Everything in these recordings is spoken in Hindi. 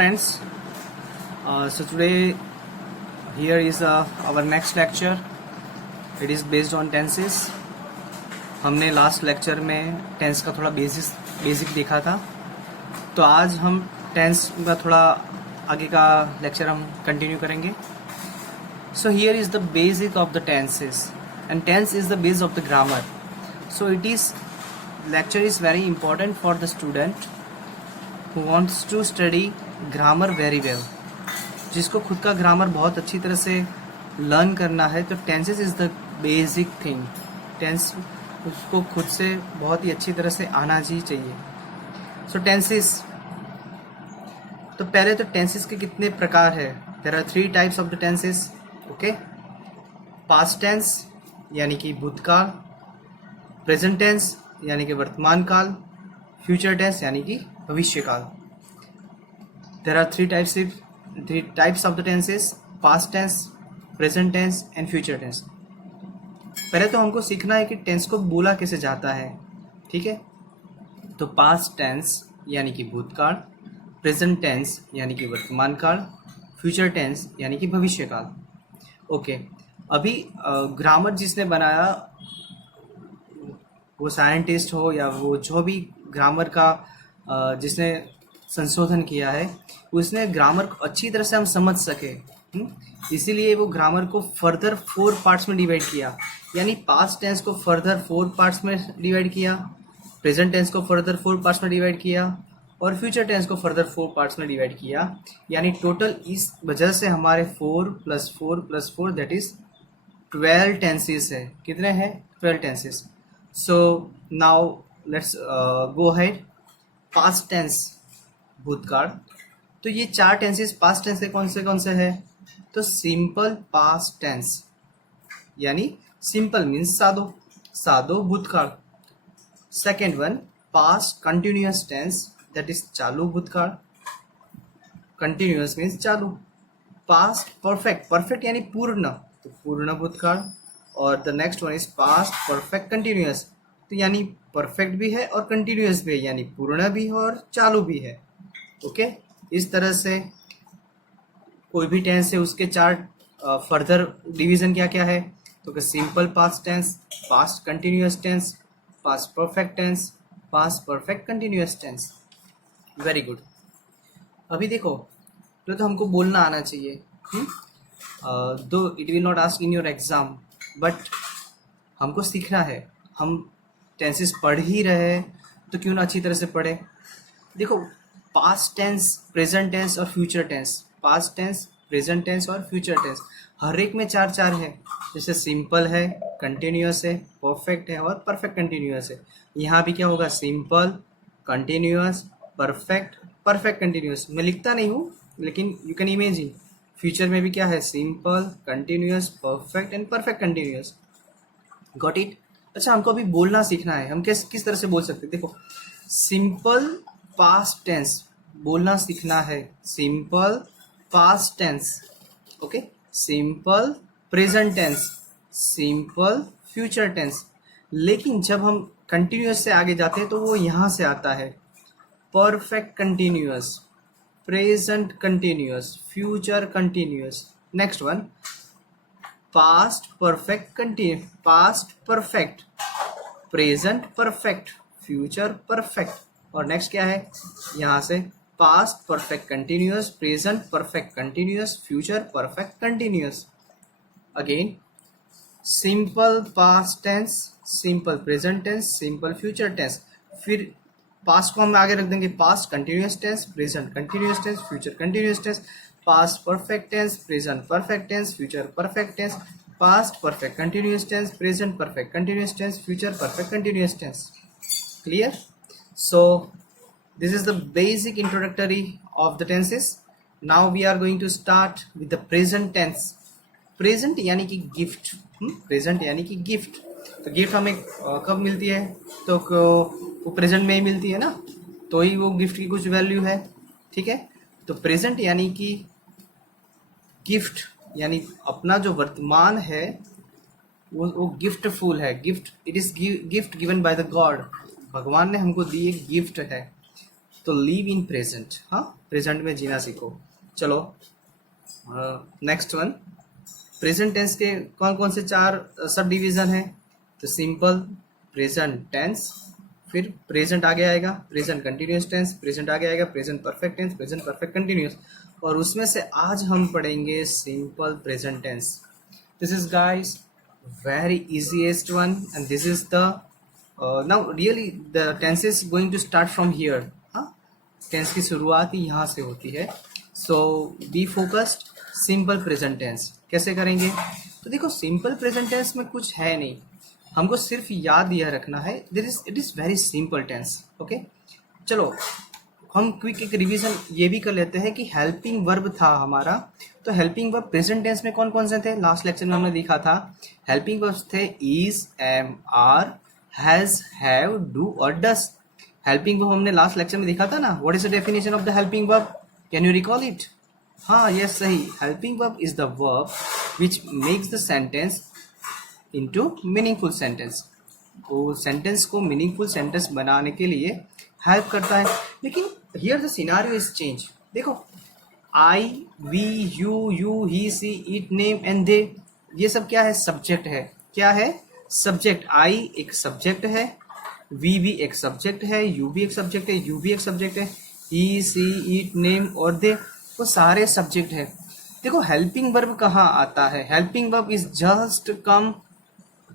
friends, so today here is our next lecture. It is based on tenses. हमने लास्ट लेक्चर में टेंस का थोड़ा बेसिक देखा था, तो आज हम टेंस का थोड़ा आगे का लेक्चर हम कंटिन्यू करेंगे. So here is the basic of the tenses, and tense is the base of the grammar. So lecture is very important for the student who wants to study grammar very well. जिसको खुद का ग्रामर बहुत अच्छी तरह से लर्न करना है, तो tenses is the basic thing. Tense उसको खुद से बहुत ही अच्छी तरह से आना ही चाहिए. सो टेंसेस, तो पहले तो टेंसेस के कितने प्रकार है. There are 3 types of the tenses. Okay, past tense यानी कि भूतकाल, प्रेजेंट टेंस यानी कि वर्तमान काल, फ्यूचर टेंस यानी कि भविष्य काल. There are 3 types of the tenses: past tense, present tense and future tense. पहले तो हमको सीखना है कि टेंस को बोला कैसे जाता है. ठीक है, तो पास्ट टेंस यानी कि भूतकाल, प्रेजेंट टेंस यानी कि वर्तमान काल, फ्यूचर टेंस यानी कि भविष्य काल. ओके, अभी ग्रामर जिसने बनाया, वो साइंटिस्ट हो या वो जो भी ग्रामर का जिसने संशोधन किया है, उसने ग्रामर को अच्छी तरह से हम समझ सके, इसीलिए वो ग्रामर को फर्दर 4 पार्ट्स में डिवाइड किया. यानी पास्ट टेंस को फर्दर 4 पार्ट्स में डिवाइड किया, प्रेजेंट टेंस को फर्दर 4 पार्ट्स में डिवाइड किया और फ्यूचर टेंस को फर्दर 4 पार्ट्स में डिवाइड किया. यानी टोटल इस वजह से हमारे 4 + 4 + 4 दैट इज 12 टेंसेस है. कितने हैं? 12 tenses. So now let's go ahead. Past tense, भूतकाल. तो ये 4 टेंसेस पास्ट टेंस के कौन से है? तो सिंपल पास्ट टेंस यानी सिंपल मीन्स सादो भूतकाल. Second one, past continuous tense that is चालू भूतकाल. कंटिन्यूअस मीन्स चालू. पास्ट परफेक्ट यानी पूर्ण, तो पूर्ण भूतकाल. और the next one is past perfect continuous, तो यानी परफेक्ट भी है और कंटिन्यूअस भी है, यानी पूर्ण भी है और चालू भी है. ओके, इस तरह से कोई भी टेंस है उसके 4 फर्दर डिवीजन क्या है. तो simple past tense, past continuous tense, past perfect tense, past perfect continuous tense. Very good. अभी देखो, तो हमको बोलना आना चाहिए. Though it will not ask in your exam, but हमको सीखना है. हम टेंसेस पढ़ ही रहे हैं तो क्यों ना अच्छी तरह से पढ़े. देखो, पास्ट टेंस, प्रेजेंट टेंस और future tense. Past tense, present tense और फ्यूचर टेंस हर एक में 4 है. जैसे सिंपल है, कंटिन्यूअस है, परफेक्ट है और परफेक्ट कंटिन्यूअस है. यहाँ भी क्या होगा? Simple, continuous, perfect, perfect continuous. मैं लिखता नहीं हूँ लेकिन यू कैन इमेजिन. फ्यूचर में भी क्या है? Simple, continuous, perfect and perfect continuous. Got it. अच्छा, हमको अभी बोलना सीखना है. हम किस तरह से बोल सकते हैं? देखो, सिंपल पास्ट टेंस बोलना सीखना है. Simple past tense. Okay, simple present tense, simple future tense. लेकिन जब हम कंटिन्यूअस से आगे जाते हैं तो वो यहाँ से आता है. Perfect continuous, present continuous, future continuous. Next one, past perfect continuous, past perfect, present perfect, future perfect. और नेक्स्ट क्या है? यहाँ से past perfect continuous, present perfect continuous, future perfect continuous. Again, simple past tense, simple present tense, simple future tense. फिर पास्ट को हम आगे रख देंगे. Past continuous tense, present continuous tense, future continuous tense, past perfect tense, present perfect tense, future perfect tense, past perfect continuous tense, present perfect continuous tense, future perfect continuous tense. Clear? So this is the basic introductory of the tenses. Now we are going to start with the present tense. Present यानी कि गिफ्ट. प्रेजेंट यानी कि गिफ्ट. तो गिफ्ट हमें कब मिलती है? तो वो प्रेजेंट में ही मिलती है ना, तो ही वो गिफ्ट की कुछ वैल्यू है. ठीक है, तो प्रेजेंट यानी कि गिफ्ट, यानी अपना जो वर्तमान है वो गिफ्टफुल है. Gift, it is gift given by the God. भगवान ने हमको दी एक गिफ्ट है. तो लिव इन प्रेजेंट, हाँ प्रेजेंट में जीना सीखो। चलो नेक्स्ट वन, प्रेजेंट टेंस के कौन कौन से 4 सब डिवीजन है? तो सिंपल प्रेजेंट टेंस, फिर प्रेजेंट आगे आएगा प्रेजेंट कंटिन्यूस टेंस, प्रेजेंट आगे आएगा present perfect tense, present perfect continuous, और उसमें से आज हम पढ़ेंगे simple present tense. This is guys very easiest one, and this is the now really the tense is going to start from here, हाँ टेंस की शुरुआत ही यहाँ से होती है। So be focused, simple present tense कैसे करेंगे? तो देखो सिंपल प्रेजेंट टेंस में कुछ है नहीं, हमको सिर्फ याद यह रखना है it is very simple tense. Okay चलो हम क्विक एक रिवीजन ये भी कर लेते हैं कि हेल्पिंग वर्ब था हमारा, तो हेल्पिंग वर्ब प्रेजेंट टेंस में कौन कौन से थे? लास्ट लेक्चर में हमने देखा था हेल्पिंग वर्ब्स थे is, am, are, has, have, do और डस। हेल्पिंग वर्ब हमने लास्ट लेक्चर में देखा था ना, what is the definition of the helping verb? Can you recall it? हाँ यस सही, helping verb is the verb which makes the sentence into meaningful sentence. वो सेंटेंस को मीनिंगफुल सेंटेंस बनाने के लिए हेल्प करता है। लेकिन here the scenario is change. देखो आई, we, you, he, she, it, name and they, ये सब क्या है? सब्जेक्ट है। क्या है? सब्जेक्ट। आई एक सब्जेक्ट है, वी भी एक सब्जेक्ट है, यू भी एक सब्जेक्ट है, यू भी एक सब्जेक्ट है, ही, सी, इट, नेम और दे वो सारे सब्जेक्ट है। देखो हेल्पिंग वर्ब कहाँ आता है? Helping verb is just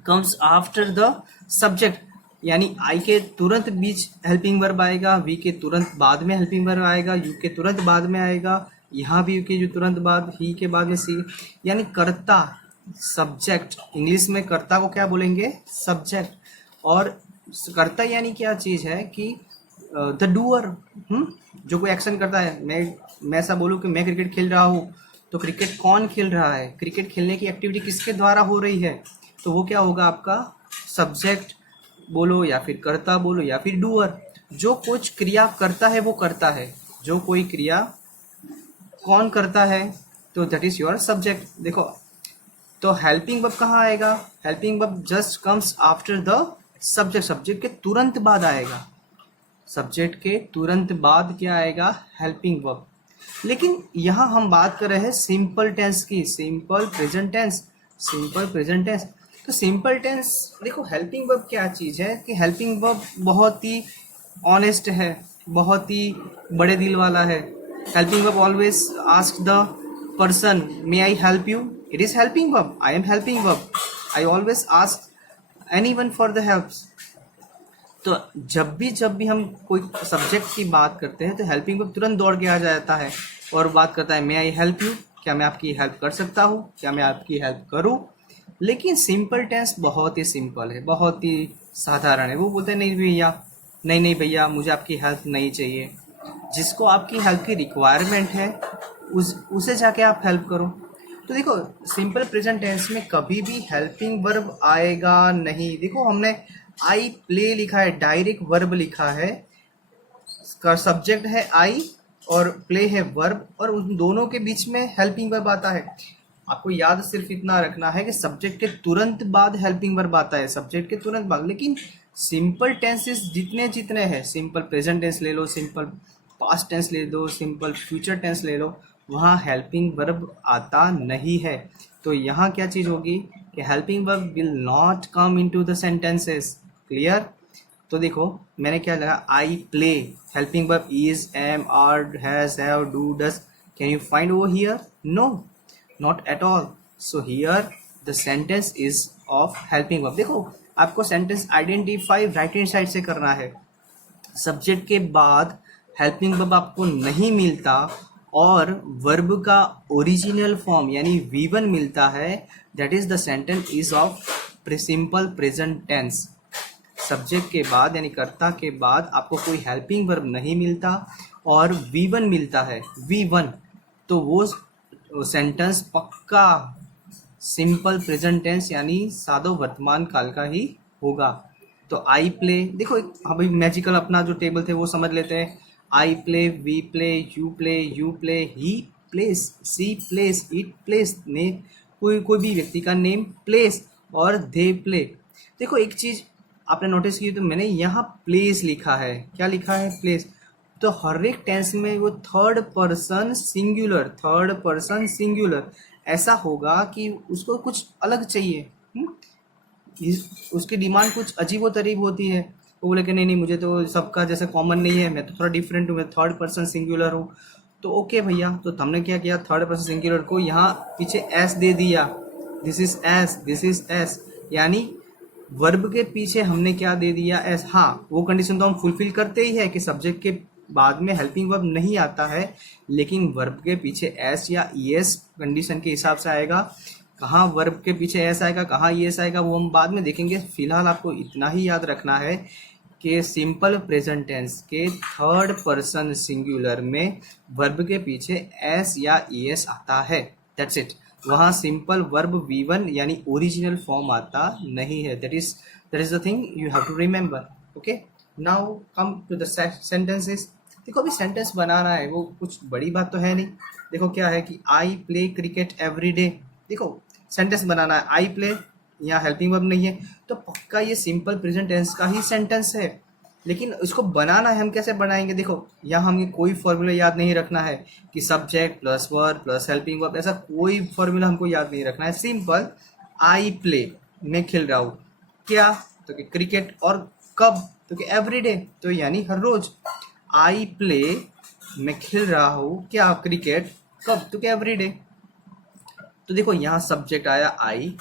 comes after the subject, यानी आई के तुरंत बीच हेल्पिंग वर्ब आएगा, वी के तुरंत बाद में हेल्पिंग वर्ब आएगा, यू के तुरंत बाद में आएगा, यहाँ भी यू के जो तुरंत बाद, ही के बाद में सी, यानी कर्ता सब्जेक्ट। इंग्लिश में कर्ता को क्या बोलेंगे? सब्जेक्ट। और कर्ता यानी क्या चीज़ है कि द डूअर, जो कोई एक्शन करता है। मैं ऐसा बोलूँ कि मैं क्रिकेट खेल रहा हूँ, तो क्रिकेट कौन खेल रहा है? क्रिकेट खेलने की एक्टिविटी किसके द्वारा हो रही है? तो वो क्या होगा आपका? सब्जेक्ट बोलो या फिर कर्ता बोलो या फिर डूअर। जो कुछ क्रिया करता है वो करता है, जो कोई क्रिया कौन करता है तो दैट इज योर सब्जेक्ट। देखो तो हेल्पिंग वर्ब कहाँ आएगा? Helping verb just comes after the subject, subject के तुरंत बाद आएगा, सब्जेक्ट के तुरंत बाद क्या आएगा? Helping verb. लेकिन यहाँ हम बात कर रहे हैं सिंपल टेंस की, simple present tense, simple present tense. तो सिंपल टेंस देखो हेल्पिंग वर्ब क्या चीज़ है कि हेल्पिंग वर्ब बहुत ही ऑनेस्ट है, बहुत ही बड़े दिल वाला है। Helping verb always ask the person may I help you, it is helping verb, I am helping verb, I always ask anyone for the help. तो जब भी हम कोई सब्जेक्ट की बात करते हैं तो हेल्पिंग वर्ब तुरंत दौड़ के आ जाता है और बात करता है मे आई हेल्प यू, क्या मैं आपकी हेल्प कर सकता हूँ, क्या मैं आपकी हेल्प करूँ। लेकिन सिंपल टेंस बहुत ही सिंपल है, बहुत ही साधारण है। वो बोलते हैं नहीं भैया, नहीं भैया मुझे आपकी हेल्प नहीं चाहिए। जिसको आपकी हेल्प की रिक्वायरमेंट है उसे जाके आप हेल्प करो। तो देखो सिंपल प्रेजेंट टेंस में कभी भी हेल्पिंग वर्ब आएगा नहीं। देखो हमने आई प्ले लिखा है, डायरेक्ट वर्ब लिखा है, सब्जेक्ट है आई और प्ले है वर्ब, और उन दोनों के बीच में हेल्पिंग वर्ब आता है। आपको याद सिर्फ इतना रखना है कि सब्जेक्ट के तुरंत बाद हेल्पिंग वर्ब आता है, सब्जेक्ट के तुरंत बाद। लेकिन सिंपल टेंसेस जितने हैं, सिंपल प्रेजेंट टेंस ले लो, सिंपल पास्ट टेंस ले लो, सिंपल फ्यूचर टेंस ले लो, वहाँ हेल्पिंग वर्ब आता नहीं है। तो यहाँ क्या चीज़ होगी कि helping verb will not come into the sentences. Clear? तो देखो मैंने क्या लगा, I play, helping verb is, am, are, has, have, do, does. Can you find over here? No, not at all. So here the sentence is of helping verb. देखो आपको sentence identify right hand side से करना है। सब्जेक्ट के बाद हेल्पिंग वर्ब आपको नहीं मिलता और वर्ब का ओरिजिनल फॉर्म यानी V1 मिलता है, that is the sentence is of simple present tense. Subject के बाद यानी कर्ता के बाद आपको कोई हेल्पिंग वर्ब नहीं मिलता और V1 मिलता है, V1, तो वो सेंटेंस पक्का सिंपल प्रेजेंट टेंस यानी सादो वर्तमान काल का ही होगा। तो आई प्ले, देखो अभी मैजिकल अपना जो टेबल थे वो समझ लेते हैं। I play, we play, you play, he plays, she plays, it plays, ने कोई भी व्यक्ति का नेम प्लेस और दे प्ले। देखो एक चीज आपने नोटिस की तो मैंने यहाँ प्लेस लिखा है, क्या लिखा है? प्लेस। तो हर एक टेंस में वो थर्ड पर्सन सिंगुलर ऐसा होगा कि उसको कुछ अलग चाहिए। उसकी डिमांड कुछ अजीबो तरीब होती है। वो बोले कि नहीं नहीं, मुझे तो सबका जैसे कॉमन नहीं है, मैं तो थोड़ा डिफरेंट हूँ, मैं थर्ड पर्सन सिंगुलर हूँ। तो ओके भैया, तो हमने क्या किया, थर्ड पर्सन सिंगुलर को यहाँ पीछे एस दे दिया, दिस इज एस, यानी वर्ब के पीछे हमने क्या दे दिया, एस। हाँ, वो कंडीशन तो हम फुलफिल करते ही है कि सब्जेक्ट के बाद में हेल्पिंग वर्ब नहीं आता है, लेकिन वर्ब के पीछे एस या ईएस कंडीशन के हिसाब से आएगा। कहाँ वर्ब के पीछे एस आएगा, कहाँ ईएस आएगा, वो हम बाद में देखेंगे। फिलहाल आपको इतना ही याद रखना है कि सिंपल प्रेजेंट टेंस के थर्ड पर्सन सिंगुलर में वर्ब के पीछे एस या ईएस आता है, दैट्स इट। वहाँ सिंपल वर्ब V1 यानी ओरिजिनल फॉर्म आता नहीं है। That is the thing you have to remember. Okay, now come to the sentences. देखो, अभी सेंटेंस बनाना है, वो कुछ बड़ी बात तो है नहीं। देखो क्या है कि आई प्ले क्रिकेट एवरी डे। देखो सेंटेंस बनाना है, आई प्ले, यहाँ हेल्पिंग वर्ब नहीं है, तो पक्का ये सिंपल प्रेजेंट टेंस का ही सेंटेंस है। लेकिन इसको बनाना है, हम कैसे बनाएंगे? देखो, यहाँ हमें कोई फॉर्मूला याद नहीं रखना है कि subject plus verb plus helping verb, ऐसा कोई फॉर्मूला हमको याद नहीं रखना है। सिंपल, आई प्ले, मैं खेल रहा हूँ, क्या, तो कि क्रिकेट, और कब, तो कि एवरीडे, तो यानी हर रोज। आई प्ले, मैं खेल रहा हूँ, क्या, क्रिकेट, कब, तो कि एवरीडे। तो देखो यहाँ सब्जेक्ट आया आई,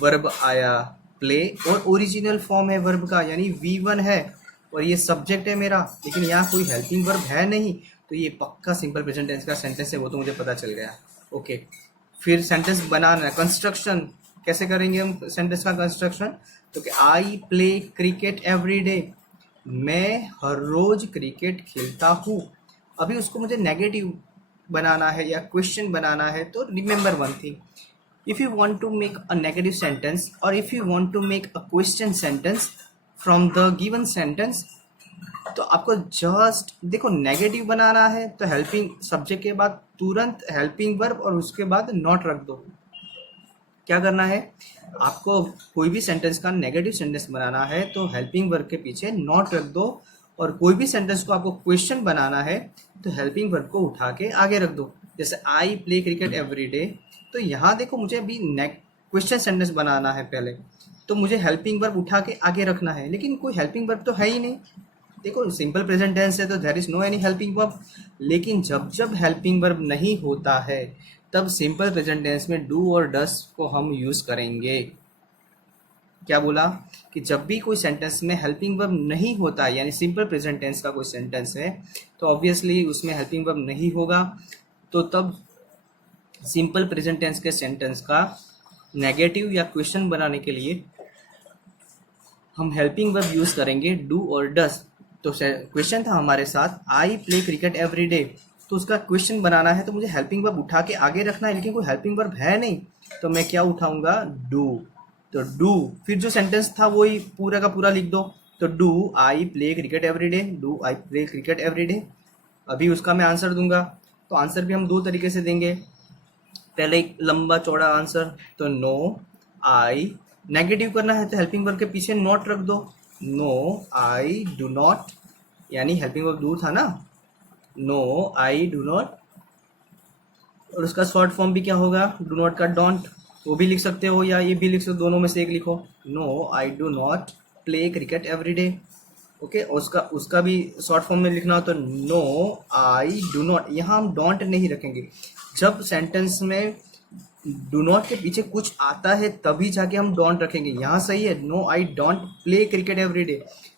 वर्ब आया प्ले, और ओरिजिनल फॉर्म है वर्ब का यानी V1 है, और ये सब्जेक्ट है मेरा, लेकिन यहाँ कोई हेल्पिंग वर्ब है नहीं, तो ये पक्का सिंपल प्रेजेंट टेंस का सेंटेंस है, वो तो मुझे पता चल गया। ओके, फिर सेंटेंस बनाना, कंस्ट्रक्शन कैसे करेंगे हम सेंटेंस का कंस्ट्रक्शन? तो कि आई प्ले क्रिकेट एवरी डे, मैं हर रोज क्रिकेट खेलता हूँ। अभी उसको मुझे नेगेटिव बनाना है या क्वेश्चन बनाना है, तो remember one thing, if you want to make a negative sentence or if you want to make a question sentence from the given sentence, तो आपको जस्ट देखो, नेगेटिव बनाना है तो हेल्पिंग सब्जेक्ट के बाद तुरंत हेल्पिंग वर्ब और उसके बाद नॉट रख दो। क्या करना है आपको? कोई भी सेंटेंस का नेगेटिव सेंटेंस बनाना है तो हेल्पिंग वर्ब के पीछे नॉट रख दो, और कोई भी सेंटेंस को आपको क्वेश्चन बनाना है तो हेल्पिंग वर्ब को उठा के आगे रख दो। जैसे आई प्ले क्रिकेट एवरी डे, तो यहाँ देखो मुझे अभी क्वेश्चन सेंटेंस बनाना है पहले, तो मुझे हेल्पिंग वर्ब उठा के आगे रखना है, लेकिन कोई हेल्पिंग वर्ब तो है ही नहीं। देखो सिंपल प्रेजेंट टेंस है तो there is no any helping verb, लेकिन जब जब हेल्पिंग वर्ब नहीं होता है तब सिंपल प्रेजेंट टेंस में डू और डस को हम यूज करेंगे। क्या बोला कि जब भी कोई सेंटेंस में हेल्पिंग वर्ब नहीं होता यानी सिंपल प्रेजेंट टेंस का कोई सेंटेंस है तो ऑब्वियसली उसमें हेल्पिंग वर्ब नहीं होगा, तो तब सिंपल प्रेजेंट टेंस के सेंटेंस का नेगेटिव या क्वेश्चन बनाने के लिए हम हेल्पिंग वर्ब यूज करेंगे डू और डस। तो क्वेश्चन था हमारे साथ आई प्ले क्रिकेट एवरी डे, तो उसका क्वेश्चन बनाना है तो मुझे हेल्पिंग वर्ब उठा के आगे रखना है, लेकिन कोई हेल्पिंग वर्ब है नहीं, तो मैं क्या उठाऊंगा? डू। तो डू, फिर जो सेंटेंस था वही पूरा का पूरा लिख दो, तो do I play cricket every day, do I play cricket every day. अभी उसका मैं आंसर दूंगा, तो आंसर भी हम दो तरीके से देंगे। पहले एक लंबा चौड़ा आंसर, तो नो आई, नेगेटिव करना है तो हेल्पिंग वर्ब के पीछे नॉट रख दो, नो आई डू नॉट, यानी हेल्पिंग वर्ब डू था ना, नो आई डू नॉट, और उसका शॉर्ट फॉर्म भी क्या होगा? डू नॉट का डोंट, वो भी लिख सकते हो या ये भी लिख सकते हो, दोनों में से एक लिखो, no I do not play cricket every day. Okay, उसका भी शॉर्ट फॉर्म में लिखना हो तो नो आई डू नॉट, यहाँ हम डोंट नहीं रखेंगे। जब सेंटेंस में डू नॉट के पीछे कुछ आता है तभी जाके हम डोंट रखेंगे। यहाँ सही है, no I don't play cricket every day,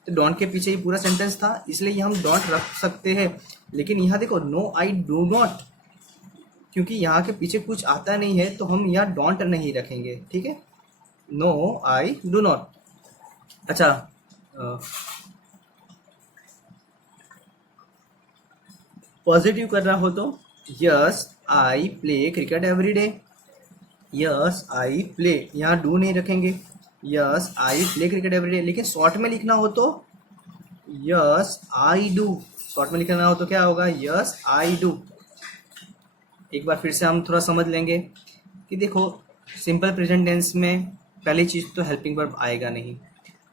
तो डोंट के पीछे ही पूरा सेंटेंस था इसलिए हम डोंट रख सकते हैं। लेकिन यहाँ देखो नो आई डू नॉट, क्योंकि यहाँ के पीछे कुछ आता नहीं है तो हम यहाँ डोंट नहीं रखेंगे। ठीक है, नो आई डू नॉट। अच्छा, पॉजिटिव करना हो तो yes I play cricket every day, yes I play, यहाँ डू नहीं रखेंगे, yes I play cricket every day. लेकिन शॉर्ट में लिखना हो तो यस आई डू, शॉर्ट में लिखना हो तो क्या होगा? Yes I do. एक बार फिर से हम थोड़ा समझ लेंगे कि देखो सिंपल प्रेजेंट टेंस में पहली चीज़ तो हेल्पिंग वर्ब आएगा नहीं,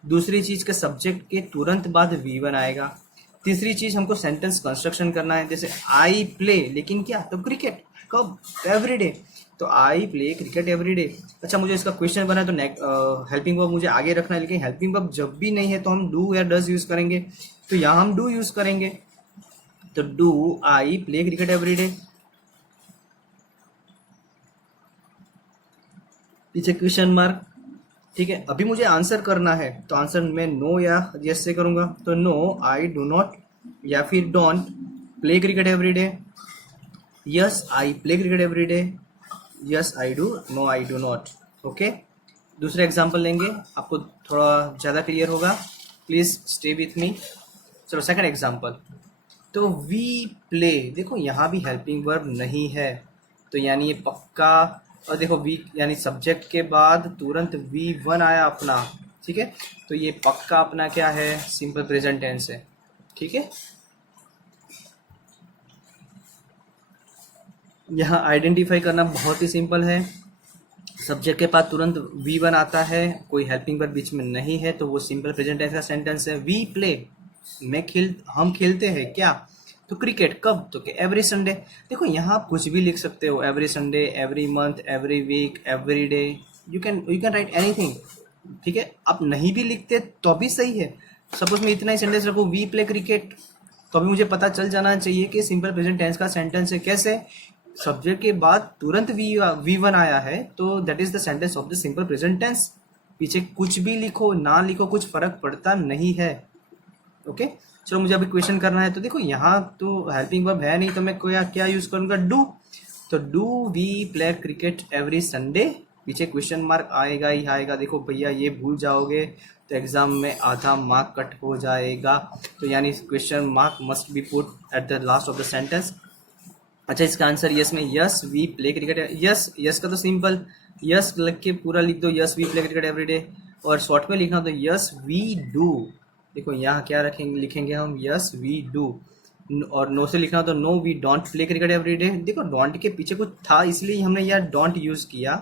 दूसरी चीज़ के सब्जेक्ट के तुरंत बाद V1 आएगा, तीसरी चीज हमको सेंटेंस कंस्ट्रक्शन करना है, जैसे आई प्ले, लेकिन क्या, तो क्रिकेट कब, एवरीडे, तो आई प्ले क्रिकेट एवरीडे। अच्छा मुझे इसका क्वेश्चन बना है तो हेल्पिंग वर्ब मुझे आगे रखना है, लेकिन हेल्पिंग वर्ब जब भी नहीं है तो हम डू या डज यूज करेंगे, तो यहाँ हम डू यूज करेंगे, तो do I play cricket everyday. पीछे क्वेश्चन मार्क, ठीक है। अभी मुझे आंसर करना है, तो आंसर मैं नो या यस से करूंगा, तो नो आई डू नॉट, या फिर don't play cricket everyday, yes I play cricket everyday, yes I do, no I do not. Okay, दूसरा एग्जांपल लेंगे, आपको थोड़ा ज़्यादा क्लियर होगा, प्लीज स्टे विथ मी। चलो सेकंड एग्जांपल, तो वी प्ले, देखो यहाँ भी हेल्पिंग वर्ब नहीं है, तो यानी ये पक्का, और देखो वी यानी सब्जेक्ट के बाद तुरंत V1 आया अपना, ठीक है, तो ये पक्का अपना क्या है, सिंपल प्रेजेंट टेंस है, ठीक है। यहाँ आइडेंटिफाई करना बहुत ही सिंपल है, सब्जेक्ट के पास तुरंत V1 आता है, कोई हेल्पिंग वर्ब बीच में नहीं है, तो वो सिंपल प्रेजेंट टेंस का सेंटेंस है। वी प्ले, हम खेलते हैं क्या, तो क्रिकेट कब, तो एवरी संडे। देखो यहाँ आप कुछ भी लिख सकते हो, every Sunday, every month, every week, every day, you can write anything, ठीक है। आप नहीं भी लिखते तो भी सही है, सपोज मैं इतना ही सेंटेंस रखूँ, वी प्ले क्रिकेट, तो अभी मुझे पता चल जाना चाहिए कि सिंपल प्रेजेंट टेंस का सेंटेंस है। कैसे, सब्जेक्ट के बाद तुरंत V1 आया है, तो that is the sentence of the simple present tense. पीछे कुछ भी लिखो ना लिखो कुछ फर्क पड़ता नहीं है। ओके, चलो मुझे अभी क्वेश्चन करना है, तो देखो यहाँ तो हेल्पिंग वर्ब है नहीं, तो मैं क्या यूज करूंगा, डू, तो do we play cricket every Sunday, पीछे क्वेश्चन मार्क आएगा ही आएगा। देखो भैया ये भूल जाओगे तो एग्जाम में आधा मार्क कट हो जाएगा, तो यानी question mark must be put at the last of the sentence. अच्छा इसका आंसर यस में, yes we play cricket, yes का तो सिंपल यस लग के पूरा लिख दो, yes we play cricket everyday, और शॉर्ट में लिखना तो यस वी डू। देखो यहाँ क्या रखेंगे, लिखेंगे हम यस वी डू, और नो से लिखना तो no we don't play cricket everyday. देखो डोंट के पीछे कुछ था इसलिए हमने यार डोंट यूज किया,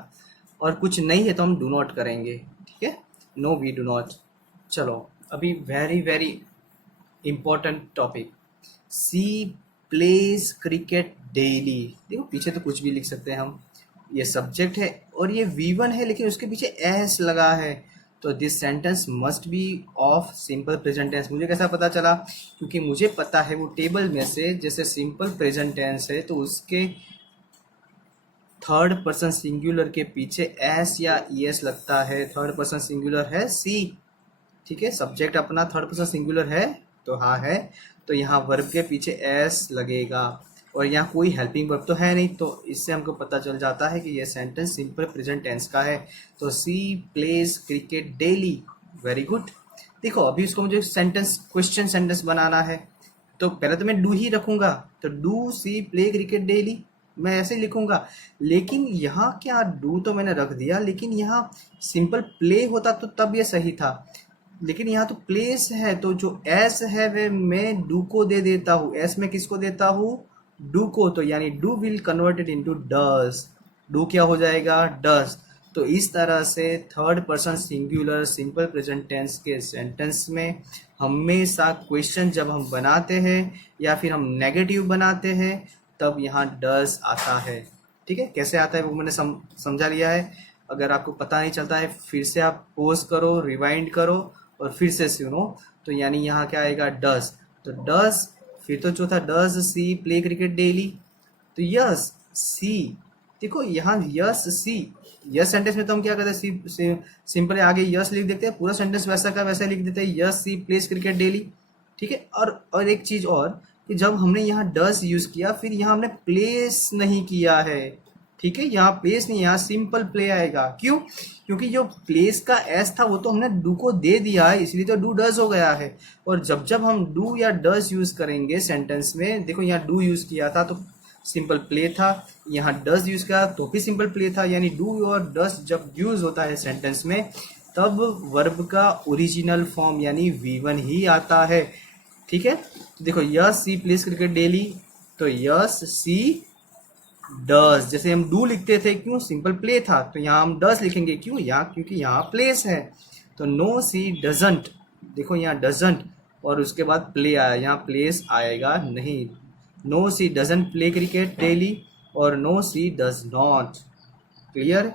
और कुछ नहीं है तो हम डू नॉट करेंगे, ठीक है, नो वी डू नॉट। चलो अभी वेरी वेरी इंपॉर्टेंट टॉपिक, सी प्लेज क्रिकेट डेली। देखो पीछे तो कुछ भी लिख सकते हैं हम, ये सब्जेक्ट है और ये V1 है, लेकिन उसके पीछे एस लगा है, तो this sentence must be of simple present tense. मुझे कैसा पता चला, क्योंकि मुझे पता है वो टेबल में से जैसे सिंपल प्रेजेंट टेंस है तो उसके थर्ड पर्सन सिंगुलर के पीछे एस या ईएस लगता है। थर्ड पर्सन सिंगुलर है सी, ठीक है, सब्जेक्ट अपना थर्ड पर्सन सिंगुलर है तो हाँ है, तो यहाँ वर्ब के पीछे एस लगेगा, और यहाँ कोई हेल्पिंग वर्ब तो है नहीं, तो इससे हमको पता चल जाता है कि ये सेंटेंस सिंपल प्रेजेंट टेंस का है। तो she plays cricket daily, very good. देखो अभी उसको मुझे सेंटेंस क्वेश्चन सेंटेंस बनाना है, तो पहले तो मैं डू ही रखूंगा, तो do she play cricket daily, मैं ऐसे लिखूंगा। लेकिन यहाँ क्या, डू तो मैंने रख दिया, लेकिन यहाँ सिंपल प्ले होता तो तब ये सही था, लेकिन यहाँ तो प्लेस है, तो जो एस है वे मैं डू को दे देता हूँ। एस में किसको देता हूँ, डू को, तो यानी do will converted into does, do क्या हो जाएगा, डस। तो इस तरह से third person singular simple present tense के सेंटेंस में हमेशा क्वेश्चन जब हम बनाते हैं या फिर हम नेगेटिव बनाते हैं तब यहाँ डस आता है, ठीक है। कैसे आता है वो मैंने समझा लिया है। अगर आपको पता नहीं चलता है फिर से आप पॉज करो, रिवाइंड करो और फिर से सुनो, तो यानी यहाँ क्या आएगा, डस, तो डस, फिर तो चौथा डस सी प्ले क्रिकेट डेली, तो यस सी, देखो यहाँ यस सी, यस सेंटेंस में तो हम क्या करते हैं, सी सिंपल आगे यस लिख देते हैं, पूरा सेंटेंस वैसा का वैसा लिख देते हैं, यस सी प्लेज क्रिकेट डेली, ठीक है। और एक चीज और कि जब हमने यहाँ डस यूज किया फिर यहाँ हमने प्लेस नहीं किया है, ठीक है, यहाँ प्लेस नहीं, यहाँ सिंपल प्ले आएगा। क्यों, क्योंकि जो प्लेस का एस था वो तो हमने डू को दे दिया है, इसलिए तो डू डज हो गया है। और जब जब हम डू या डज यूज करेंगे सेंटेंस में, देखो यहाँ डू यूज किया था तो सिंपल प्ले था, यहाँ डज यूज किया तो भी सिंपल प्ले था, यानी डू और डज जब यूज होता है सेंटेंस में तब वर्ब का ओरिजिनल फॉर्म यानी V1 ही आता है, ठीक है। तो देखो यस सी प्लेस क्रिकेट डेली, तो यस सी डज, जैसे हम डू लिखते थे क्यों, सिंपल प्ले था, तो यहाँ हम डज लिखेंगे क्यों, यहाँ क्योंकि यहाँ प्लेस है। तो नो सी डजंट, देखो यहाँ डजंट, और उसके बाद प्ले आया, यहाँ प्लेस आएगा नहीं। No she doesn't play cricket daily और no she does not. Clear.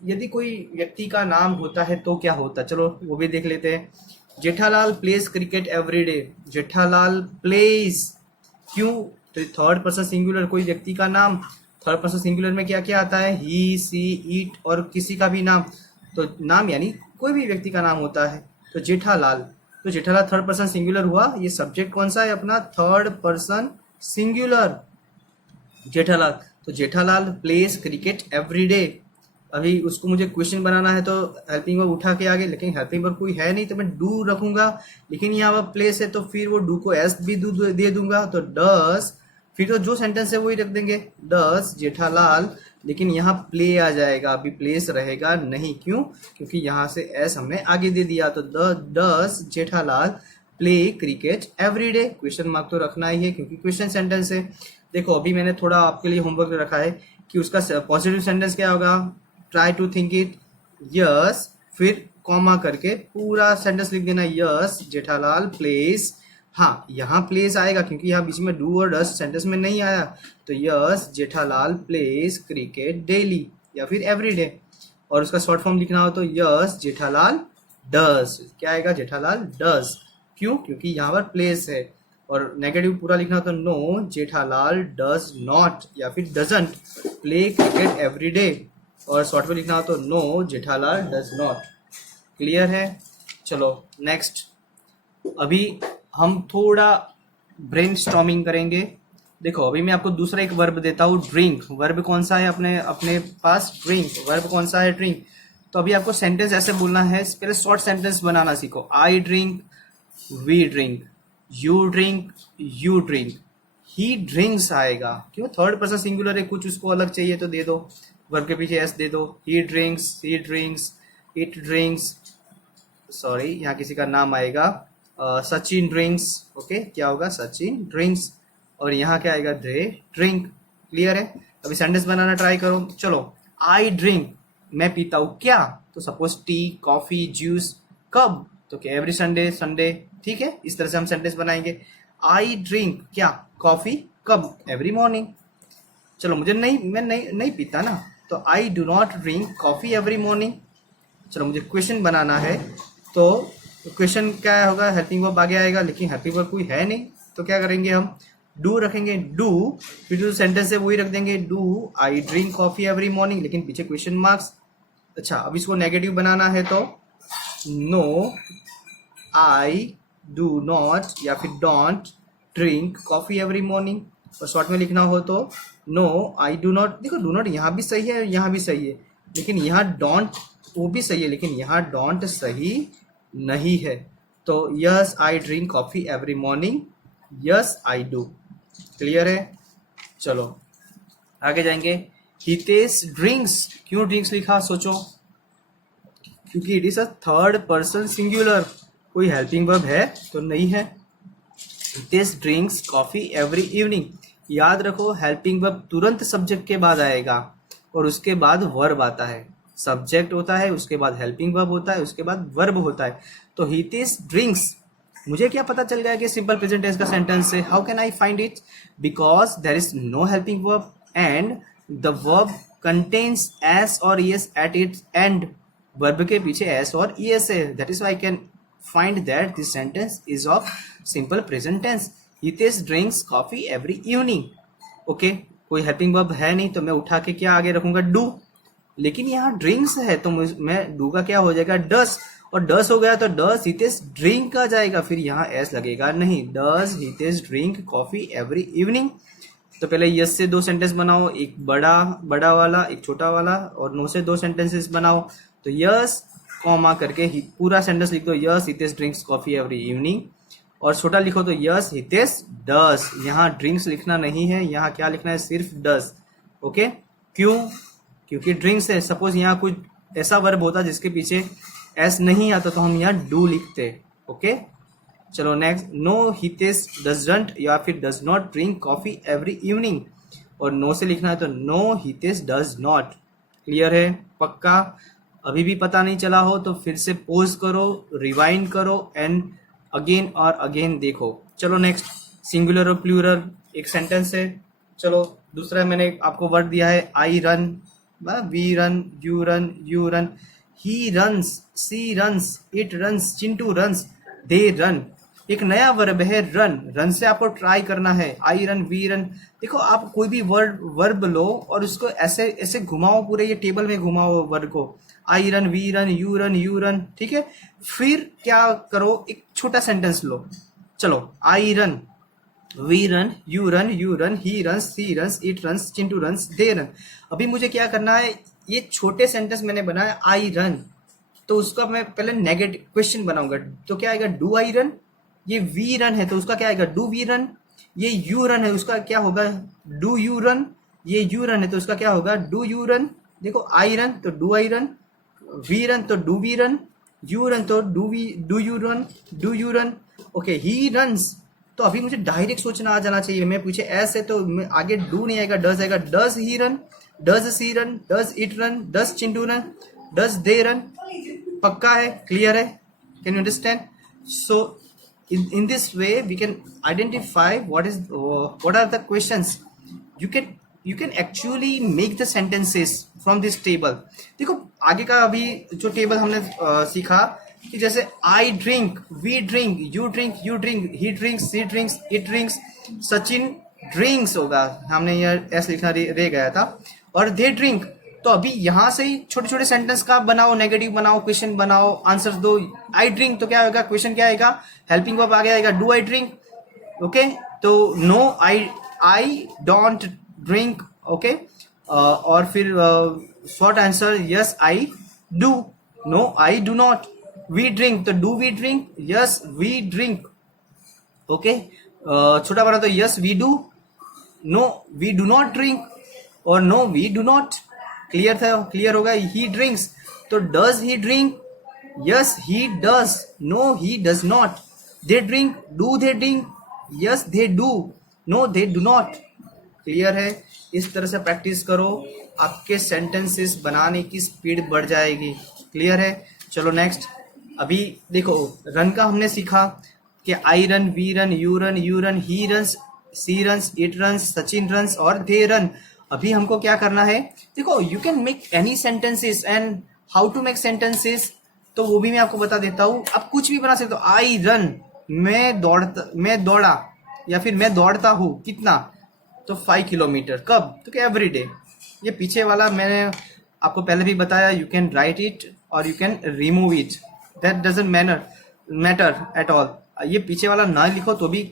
यदि कोई व्यक्ति का नाम होता है तो क्या होता, चलो वो भी देख लेते हैं। Jethalal plays cricket every day. Jethalal plays, क्यों, तो थर्ड पर्सन सिंगुलर कोई व्यक्ति का नाम, थर्ड पर्सन सिंगुलर में क्या क्या आता है, ही सी इट और किसी का भी नाम। तो नाम यानी कोई भी व्यक्ति का नाम होता है। तो जेठालाल, तो जेठालाल थर्ड पर्सन सिंगुलर हुआ। ये सब्जेक्ट कौन सा है अपना, थर्ड पर्सन सिंगुलर, जेठालाल। तो Jethalal plays cricket every day. अभी उसको मुझे क्वेश्चन बनाना है तो हेल्पिंग वर्ब उठा के आगे, लेकिन हेल्पिंग वर्ब कोई है नहीं तो मैं डू रखूंगा, लेकिन यहाँ पर प्लेस है तो फिर वो डू को एस भी दे दूंगा। तो डस, फिर तो जो सेंटेंस है वही रख देंगे, डस जेठालाल, लेकिन यहाँ प्ले आ जाएगा, अभी प्लेस रहेगा नहीं। क्यों, क्योंकि यहाँ से एस हमने आगे दे दिया। तो does Jethalal play cricket everyday, question mark तो रखना ही है क्योंकि क्वेश्चन सेंटेंस है। देखो अभी मैंने थोड़ा आपके लिए होमवर्क रखा है कि उसका पॉजिटिव सेंटेंस क्या होगा, try to think it, yes, फिर कॉमा करके पूरा सेंटेंस लिख देना, यस जेठालाल प्लेस। हाँ यहाँ प्लेस आएगा क्योंकि यहाँ बीच में डू और डस सेंटेंस में नहीं आया। तो yes Jethalal place cricket daily या फिर एवरीडे। और उसका शॉर्ट फॉर्म लिखना हो तो यस जेठालाल डज, क्या आएगा, जेठालाल डज। क्यों, क्योंकि यहाँ पर प्लेस है। और नेगेटिव पूरा लिखना हो तो नो जेठालाल डज नॉट या फिर doesn't play cricket every day. और शॉर्ट में लिखना हो तो no Jethalal does not. Clear है। चलो नेक्स्ट, अभी हम थोड़ा ब्रेनस्टॉर्मिंग करेंगे। देखो अभी मैं आपको दूसरा एक वर्ब देता हूँ, ड्रिंक। वर्ब कौन सा है अपने अपने पास, ड्रिंक। वर्ब कौन सा है, ड्रिंक। तो अभी आपको सेंटेंस ऐसे बोलना है, पहले शॉर्ट सेंटेंस बनाना सीखो। I drink, we drink, you drink, you drink, he drinks आएगा। क्यों, थर्ड पर्सन सिंगुलर है, कुछ उसको अलग चाहिए तो दे दो, वर्ब के पीछे एस दे दो। ही drinks, he drinks, it drinks, sorry यहाँ किसी का नाम आएगा, सचिन ड्रिंक्स। ओके, क्या होगा, सचिन ड्रिंक्स। और यहाँ क्या आएगा, दे ड्रिंक। क्लियर है। अभी सेंटेंस बनाना ट्राई करो। चलो, आई ड्रिंक, मैं पीता हूँ क्या, तो सपोज टी, कॉफी, जूस। कब, तो क्या एवरी संडे, संडे। ठीक है, इस तरह से हम सेंटेंस बनाएंगे। आई ड्रिंक क्या, कॉफी, कब, एवरी मॉर्निंग। चलो मुझे मैं नहीं पीता ना, तो आई do not drink coffee every morning. चलो मुझे क्वेश्चन बनाना है, तो क्वेश्चन क्या होगा, हेल्पिंग वर्ब आगे आएगा, लेकिन हेल्पिंग वर्ब कोई है नहीं तो क्या करेंगे हम, डू रखेंगे, डू, फिर जो सेंटेंस है वही रख देंगे, do I drink coffee every morning, लेकिन पीछे क्वेश्चन मार्क्स। अच्छा, अब इसको नेगेटिव बनाना है तो नो आई डू नॉट या फिर don't drink coffee every morning. और शॉर्ट में लिखना हो तो नो आई डू नॉट। देखो डू नॉट यहाँ भी सही है, यहाँ भी सही है, लेकिन यहाँ डोंट वो भी सही है, लेकिन यहाँ डोंट सही नहीं है। तो yes I drink coffee every morning, yes I do. Clear है। चलो आगे जाएंगे। हितेश ड्रिंक्स, क्यों ड्रिंक्स लिखा, सोचो, क्योंकि it is a third person singular. कोई हेल्पिंग वर्ब है तो नहीं है। Hitesh drinks coffee every evening. याद रखो, हेल्पिंग वर्ब तुरंत सब्जेक्ट के बाद आएगा और उसके बाद वर्ब आता है। सब्जेक्ट होता है, उसके बाद हेल्पिंग वर्ब होता है, उसके बाद वर्ब होता है। तो हितेश ड्रिंक्स, मुझे क्या पता चल गया कि सिंपल प्रेजेंट टेंस का सेंटेंस है। How can I find it, because there is no helping verb and the verb contains s और es at its end. Verb के पीछे एस और ईएस है, that is why I can find that this sentence is of simple present tense. Hitesh drinks coffee every evening. Okay, कोई हेल्पिंग वर्ब है नहीं तो मैं उठा के क्या आगे रखूंगा, डू। लेकिन यहाँ ड्रिंक्स है तो मैं डू का क्या हो जाएगा, डस। और डस हो गया तो डस हितेश ड्रिंक आ जाएगा, फिर यहाँ एस लगेगा नहीं। Does Hitesh drink coffee every evening. तो पहले यस से दो सेंटेंस बनाओ, एक बड़ा वाला, एक छोटा वाला, और नो से दो सेंटेंसेस बनाओ। तो यस कॉमा करके पूरा सेंटेंस लिख दो, yes Hitesh drinks coffee every evening. और छोटा लिखो तो यस हितेश डस। यहाँ ड्रिंक्स लिखना नहीं है, यहाँ क्या लिखना है, सिर्फ डस। ओके, क्यों, क्योंकि ड्रिंक्स है। सपोज यहाँ कुछ ऐसा वर्ब होता जिसके पीछे एस नहीं आता तो हम यहाँ डू लिखते। ओके, चलो नेक्स्ट। नो हितेश डजंट या फिर does not drink coffee every evening. और नो से लिखना है तो no Hitesh does not. Clear है, पक्का। अभी भी पता नहीं चला हो तो फिर से पॉज करो, रिवाइंड करो एंड अगेन और अगेन देखो। चलो नेक्स्ट, सिंगुलर और प्लूरल एक सेंटेंस है। चलो दूसरा मैंने आपको वर्ड दिया है I run, we run, you run, he runs, she runs, it runs, Chintu runs, they run. एक नया वर्ब है रन, रन से आपको ट्राई करना है। I run, we run. देखो आप कोई भी वर्ब लो और उसको ऐसे ऐसे घुमाओ, पूरे ये टेबल में घुमाओ वर्ब को। I run, we run, you run, ठीक है। फिर क्या करो, एक छोटा सेंटेंस लो। चलो I run, we run, you run, he runs, she runs, it runs, Chintu runs, they run. अभी मुझे क्या करना है, ये छोटे सेंटेंस मैंने बनाया आई रन, तो उसका मैं पहले नेगेटिव क्वेश्चन बनाऊंगा। तो क्या आएगा, डू आई रन। ये वी रन है तो उसका क्या आएगा, डू वी रन। ये यू रन है उसका क्या होगा, डू यू रन। ये यू रन है तो उसका क्या होगा, डू यू रन। देखो आई रन तो do I run, we run तो do we run, you run तो do you run. Okay, he runs. तो अभी मुझे डायरेक्ट सोचना आ जाना चाहिए। मैं पूछे एस है तो आगे डू नहीं आएगा, डज आएगा। Does he run, does she run, does it run, does Chintu run, does they run. पक्का है, क्लियर है, can you understand? So in this way we can identify what are the questions. You can actually make the sentences from this table. देखो आगे का अभी जो टेबल हमने सीखा कि जैसे I drink, we drink, you drink, he drinks, she drinks, it drinks, Sachin drinks होगा, हमने यह ऐसे लिखना रह गया था। और दे ड्रिंक, तो अभी यहाँ से ही छोटे छोटे सेंटेंस का बनाओ, नेगेटिव बनाओ, क्वेश्चन बनाओ, आंसर दो। आई ड्रिंक तो क्या होगा, क्वेश्चन क्या आएगा, हेल्पिंग वर्ब आगे आएगा, डू आई ड्रिंक। ओके, तो no I don't drink. Okay, और फिर short answer yes I do, no I do not. We drink तो do we drink, yes we drink. Okay, छोटा बना तो yes we do, no we do not drink, और no we do not. Clear था, क्लियर होगा। ही ड्रिंक्स तो does he drink, yes he does, no he does not. They drink, do they drink, yes they do, no they do not. Clear है? इस तरह से प्रैक्टिस करो, आपके सेंटेंसेस बनाने की स्पीड बढ़ जाएगी। क्लियर है? चलो नेक्स्ट। अभी देखो रन का हमने सीखा कि I run, we run, you run, he runs, she runs, it runs, Sachin runs और दे रन। अभी हमको क्या करना है, देखो you can make any sentences and how to make sentences, तो वो भी मैं आपको बता देता हूँ। आप कुछ भी बना सकते हो। आई रन, मैं दौड़ा, या फिर मैं दौड़ता हूँ कितना, तो 5 किलोमीटर। कब, तो क्या एवरी डे। ये पीछे वाला मैंने आपको पहले भी बताया, यू कैन राइट इट और you can remove it, that doesn't matter at all. ये पीछे वाला ना लिखो तो भी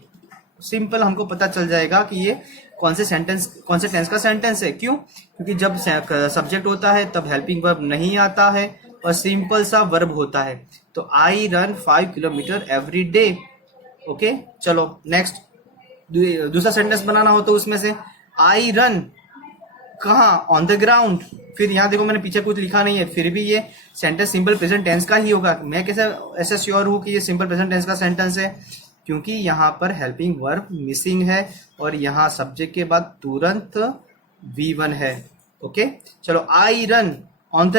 सिंपल हमको पता चल जाएगा कि ये कौन से टेंस का सेंटेंस है। क्यों? क्योंकि जब सब्जेक्ट होता है तब हेल्पिंग वर्ब नहीं आता है और सिंपल सा वर्ब होता है। तो I run 5 kilometre every day. Okay, चलो नेक्स्ट। दूसरा सेंटेंस बनाना हो तो उसमें से आई रन कहाँ, ऑन द ग्राउंड। फिर यहाँ देखो मैंने पीछे कुछ लिखा नहीं है, फिर भी ये सेंटेंस सिंपल प्रेजेंट टेंस का ही होगा। मैं कैसे ऐसा श्योर हूँ कि ये सिंपल प्रेजेंट टेंस का सेंटेंस है? क्योंकि यहाँ पर हेल्पिंग वर्ब मिसिंग है और यहाँ सब्जेक्ट के बाद तुरंत V1 है। ओके, चलो I run on the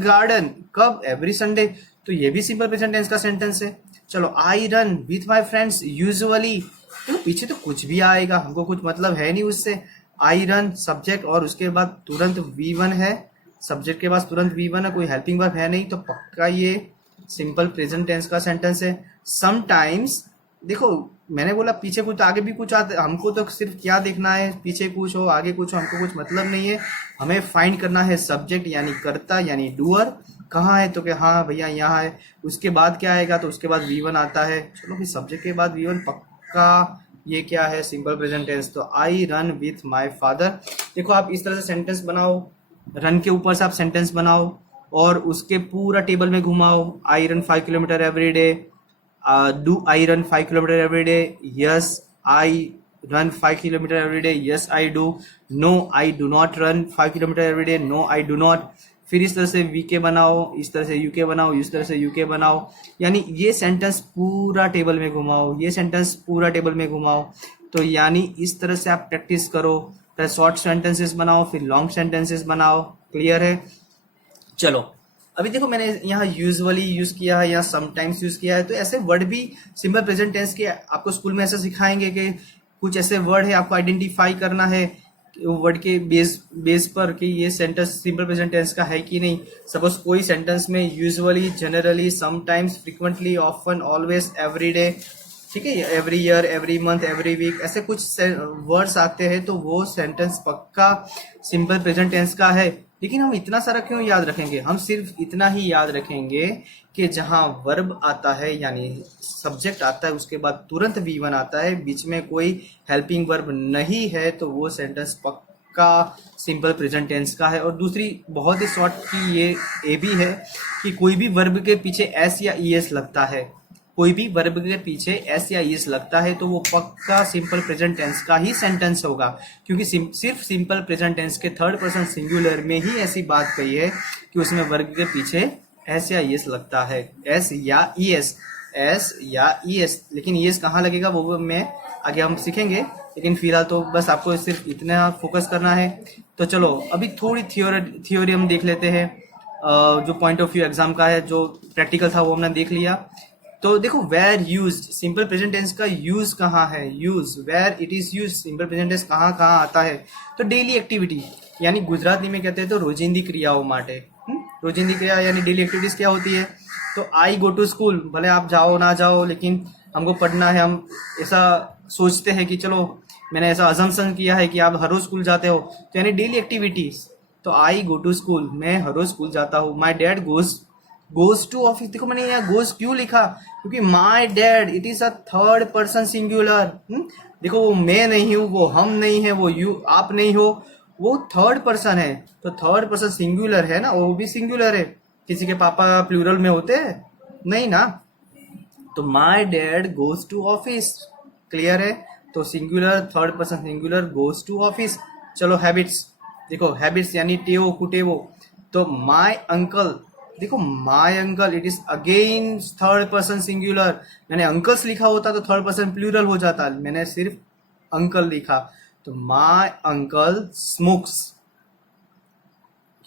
garden, कब, एवरी संडे, तो ये भी सिंपल प्रेजेंट टेंस का सेंटेंस है। चलो I run with my friends usually, तो पीछे तो कुछ भी आएगा, हमको कुछ मतलब है नहीं उससे। आई रन सब्जेक्ट और उसके बाद तुरंत V1 है, सब्जेक्ट के बाद तुरंत V1 है, कोई हेल्पिंग वर्ब है नहीं, तो पक्का ये सिंपल प्रेजेंट टेंस का सेंटेंस है। समटाइम्स देखो मैंने बोला पीछे कुछ आगे भी कुछ आता, हमको तो सिर्फ क्या देखना है, पीछे कुछ हो आगे कुछ हो हमको कुछ मतलब नहीं है। हमें फाइंड करना है सब्जेक्ट यानी कर्ता यानी डूअर कहाँ है, तो कि हाँ भैया यहाँ है। उसके बाद क्या आएगा, तो उसके बाद V1 आता है। चलो फिर सब्जेक्ट के बाद V1 पक्का, ये क्या है, सिंपल प्रेजेंट टेंस। तो I run with my father. देखो आप इस तरह से सेंटेंस बनाओ, रन के ऊपर से आप सेंटेंस बनाओ और उसके पूरा टेबल में घुमाओ। I run 5 kilometre every day, do I run 5 kilometre every day, yes I run 5 kilometre every day, yes I do, no I do not run 5 kilometre every day, no I do not. फिर इस तरह से वी के बनाओ, इस तरह से यू के बनाओ, इस तरह से यू के बनाओ, यानी ये सेंटेंस पूरा टेबल में घुमाओ, ये सेंटेंस पूरा टेबल में घुमाओ। तो यानी इस तरह से आप प्रैक्टिस करो, शॉर्ट सेंटेंसेस बनाओ फिर लॉन्ग सेंटेंसेस बनाओ। क्लियर है? चलो अभी देखो मैंने यहाँ यूजुअली यूज किया है या समटाइम्स यूज किया है, तो ऐसे वर्ड भी सिंपल प्रेजेंट टेंस के आपको स्कूल में ऐसा सिखाएंगे कि कुछ ऐसे वर्ड है आपको आइडेंटिफाई करना है वर्ड के बेस पर कि ये सेंटेंस सिंपल प्रेजेंट टेंस का है कि नहीं। सपोज कोई सेंटेंस में usually, generally, sometimes, frequently, often, always, everyday, ठीक है, every year, every month, every week, ऐसे कुछ वर्ड्स आते हैं तो वो सेंटेंस पक्का सिंपल प्रेजेंट टेंस का है। लेकिन हम इतना सारा क्यों याद रखेंगे? हम सिर्फ इतना ही याद रखेंगे कि जहां वर्ब आता है यानी सब्जेक्ट आता है उसके बाद तुरंत V1 आता है, बीच में कोई हेल्पिंग वर्ब नहीं है, तो वो सेंटेंस पक्का सिंपल प्रेजेंट टेंस का है। और दूसरी बहुत ही शॉर्ट की ये भी है कि कोई भी वर्ब के पीछे एस या ईएस लगता है, कोई भी वर्ब के पीछे एस या ईएस लगता है तो वो पक्का सिंपल प्रेजेंट टेंस का ही सेंटेंस होगा, क्योंकि सिर्फ सिंपल प्रेजेंट टेंस के थर्ड पर्सन सिंगुलर में ही ऐसी बात कही है कि उसमें वर्ब के पीछे एस या ईएस लगता है, एस या ईएस। लेकिन ईएस कहाँ लगेगा वो मैं आगे हम सीखेंगे, लेकिन फिलहाल तो बस आपको सिर्फ इतना फोकस करना है। तो चलो अभी थोड़ी थियोरी हम देख लेते हैं, जो पॉइंट ऑफ व्यू एग्जाम का है, जो प्रैक्टिकल था वो हमने देख लिया। तो देखो where used, simple present tense का यूज कहाँ है, use where it is use, simple present tense कहाँ कहाँ आता है। तो डेली एक्टिविटी यानी गुजराती में कहते हैं तो रोजिंदी क्रियाओं माटे, रोजिंदी क्रिया यानी डेली एक्टिविटीज क्या होती है। तो आई गो टू स्कूल, भले आप जाओ ना जाओ लेकिन हमको पढ़ना है, हम ऐसा सोचते हैं कि चलो मैंने ऐसा अजम्पशन किया है कि आप हर रोज स्कूल जाते हो, तो यानी डेली एक्टिविटीज। तो आई गो टू स्कूल, मैं हर रोज स्कूल जाता हूँ। My dad goes to office, देखो मैंने यहाँ गोज क्यों लिखा, क्योंकि my dad it is a third person singular. देखो वो मैं नहीं हूँ, वो हम नहीं है, वो यू आप नहीं हो, वो थर्ड पर्सन है, तो थर्ड पर्सन सिंगुलर है ना, वो भी सिंगुलर है। किसी के पापा प्लूरल में होते हैं नहीं ना। तो my dad goes to office, clear है, तो singular third person singular goes to office. चलो हैबिट्स, देखो हैबिट्स यानी टेवो कुटेवो। तो माई अंकल, देखो my uncle it is again third person singular, मैंने अंकल्स लिखा होता तो थर्ड पर्सन प्लूरल हो जाता, मैंने सिर्फ अंकल लिखा। तो माई अंकल स्मोक्स,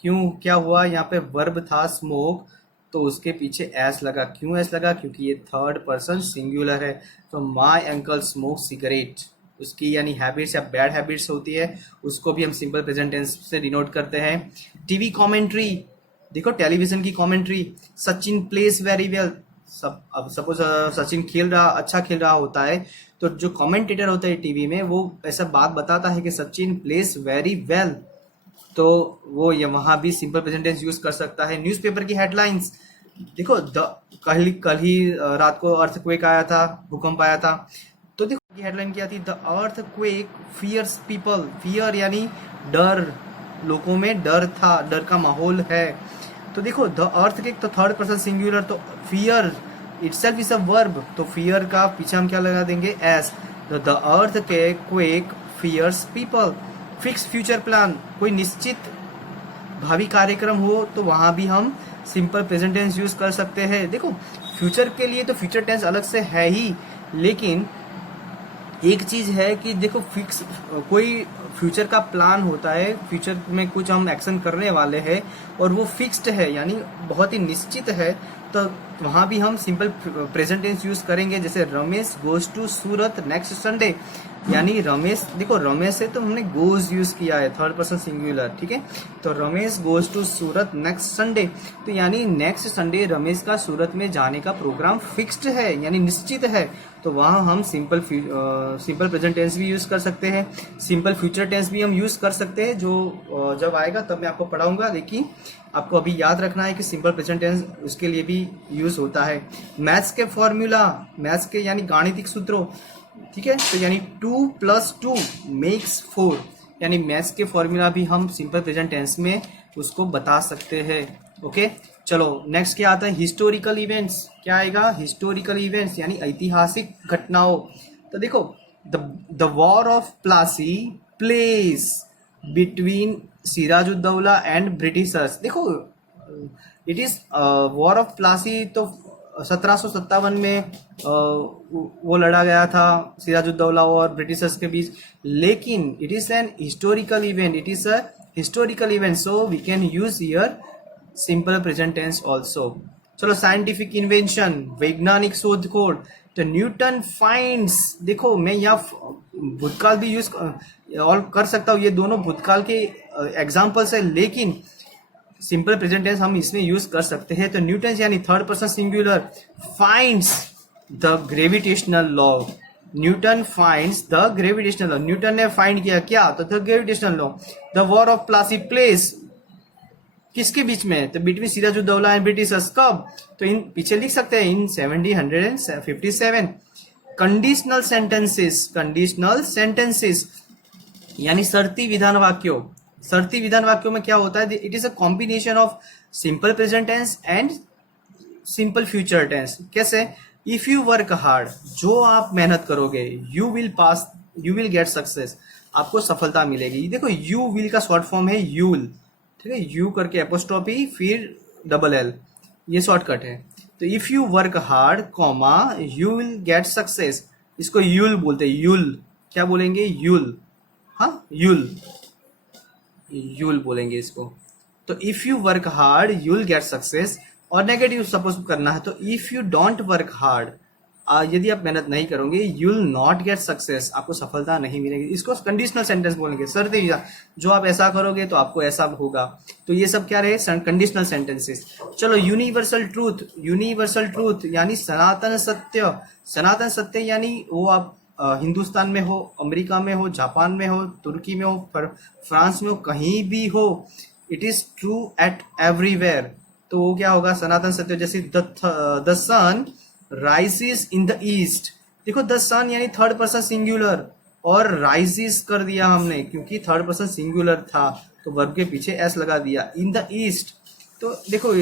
क्यों क्या हुआ, यहाँ पे वर्ब था स्मोक तो उसके पीछे एस लगा, क्यों एस लगा, क्योंकि ये थर्ड पर्सन सिंगुलर है। तो माई अंकल स्मोक सिगरेट, उसकी यानी हैबिट्स या बैड हैबिट्स होती है, उसको भी हम सिंपल प्रेजेंट टेंस से डिनोट करते हैं। टीवी कमेंट्री, देखो टेलीविजन की commentary, Sachin place very well, अब सपोज सचिन अच्छा खेल रहा होता है तो जो कमेंटेटर होता है टीवी में वो ऐसा बात बताता है कि सचिन प्लेस वेरी वेल, तो वो ये वहां भी सिंपल प्रेजेंट टेंस यूज कर सकता है। न्यूज़पेपर की हेडलाइंस, देखो कल ही रात को अर्थक्वेक आया था, भूकंप आया था, तो देखो हेडलाइन क्या थी, the earthquake fears people, fear यानी डर, लोगों में डर था, डर का माहौल है। तो देखो द अर्थक्वेक तो थर्ड पर्सन सिंगुलर, तो fear itself is a verb, तो फियर का पीछे हम क्या लगा देंगे एस, तो the earthquake fears people. Fix future plan, कोई निश्चित भावी कार्यक्रम हो तो वहां भी हम सिंपल प्रेजेंट टेंस यूज कर सकते हैं। देखो फ्यूचर के लिए तो फ्यूचर टेंस अलग से है ही, लेकिन एक चीज है कि देखो फिक्स कोई फ्यूचर का प्लान होता है, फ्यूचर में कुछ हम एक्शन करने वाले हैं और वो फिक्स्ड है यानी बहुत ही निश्चित है, तो वहां भी हम सिंपल प्रेजेंट टेंस यूज करेंगे। जैसे Ramesh goes to Surat next Sunday, यानी रमेश, देखो रमेश है तो हमने गोज यूज किया है थर्ड पर्सन सिंगुलर, ठीक है, तो Ramesh goes to Surat next Sunday, तो यानी नेक्स्ट संडे रमेश का सूरत में जाने का प्रोग्राम फिक्स्ड है यानी निश्चित है, तो वहां हम सिंपल प्रेजेंट टेंस भी यूज कर सकते हैं, सिंपल फ्यूचर टेंस भी हम यूज कर सकते हैं, जो जब आएगा तब मैं आपको पढ़ाऊंगा। लेकिन आपको अभी याद रखना है कि सिंपल प्रेजेंट टेंस उसके लिए भी यूज होता है। मैथ्स के फॉर्मूला, मैथ्स के यानी गाणितिक सूत्रों, ठीक है, तो यानी 2 + 2 मेक्स 4, यानी मैथ्स के फॉर्मूला भी हम सिंपल प्रेजेंट टेंस में उसको बता सकते हैं। ओके, चलो नेक्स्ट क्या आता है, हिस्टोरिकल इवेंट्स। क्या आएगा, हिस्टोरिकल इवेंट्स यानी ऐतिहासिक घटनाओं। तो देखो the war of Plassey place between Sirajuddaula and Britishers. देखो it is war of Plassey, तो 1757 में वो लड़ा गया था सिराजुद्दौला और ब्रिटिशर्स के बीच, लेकिन it is an historical event, it is a historical event, so we can use here simple present tense also. चलो साइंटिफिक इन्वेंशन, वैज्ञानिक शोध खोज, तो न्यूटन फाइंड्स, देखो मैं यहाँ भूतकाल भी यूज और कर सकता हूँ, ये दोनों भूतकाल के एग्जाम्पल्स है, लेकिन सिंपल प्रेजेंट टेंस हम इसमें यूज कर सकते हैं। तो न्यूटन यानी third person singular finds the gravitational law. Newton finds the gravitational law, Newton ने फाइंड किया क्या, तो the gravitational law. The war of Plassey place किसके बीच में, तो बिटवीन सिराजुद्दौला एंड ब्रिटिशर्स, कब, तो इन पीछे लिख सकते हैं इन 1757। कंडीशनल सेंटेंसेस, कंडीशनल सेंटेंसेस यानी शर्ती विधान वाक्यों। शर्ती विधान वाक्यों में क्या होता है, it is a combination of simple present tense and simple future tense. कैसे, इफ यू वर्क हार्ड, जो आप मेहनत करोगे, you will pass, you will get success, आपको सफलता मिलेगी। देखो यू विल का शॉर्ट फॉर्म है यूल, ठीक है, यू करके एपोस्ट्रोफी फिर डबल एल, ये शॉर्टकट है। तो if you work hard comma you will get success, इसको यूल बोलते हैं, यूल, क्या बोलेंगे, यूल, हाँ यूल, यूल बोलेंगे इसको। तो if you work hard you will get success, और नेगेटिव सपोज करना है तो if you don't work hard, यदि आप मेहनत नहीं करोगे, you will not gate success, आपको सफलता नहीं मिलेगी। इसको कंडीशनल सेंटेंस बोलेंगे, शर्ती विधान, जो आप ऐसा करोगे तो आपको ऐसा होगा। तो ये सब क्या रहे, कंडीशनल सेंटेंसेस। चलो यूनिवर्सल ट्रूथ, यूनिवर्सल ट्रूथ यानी सनातन सत्य। सनातन सत्य यानी वो आप हिंदुस्तान में हो, अमेरिका में हो, जापान में हो, तुर्की में हो, फ्रांस में हो, कहीं भी हो, it is true at everywhere. तो वो क्या होगा, सनातन सत्य। जैसे the sun rises in the east, देखो द सन यानी थर्ड पर्सन सिंगुलर, और राइजेस कर दिया हमने क्योंकि थर्ड पर्सन सिंगुलर था, तो वर्ब के पीछे एस लगा दिया, इन द ईस्ट। तो देखो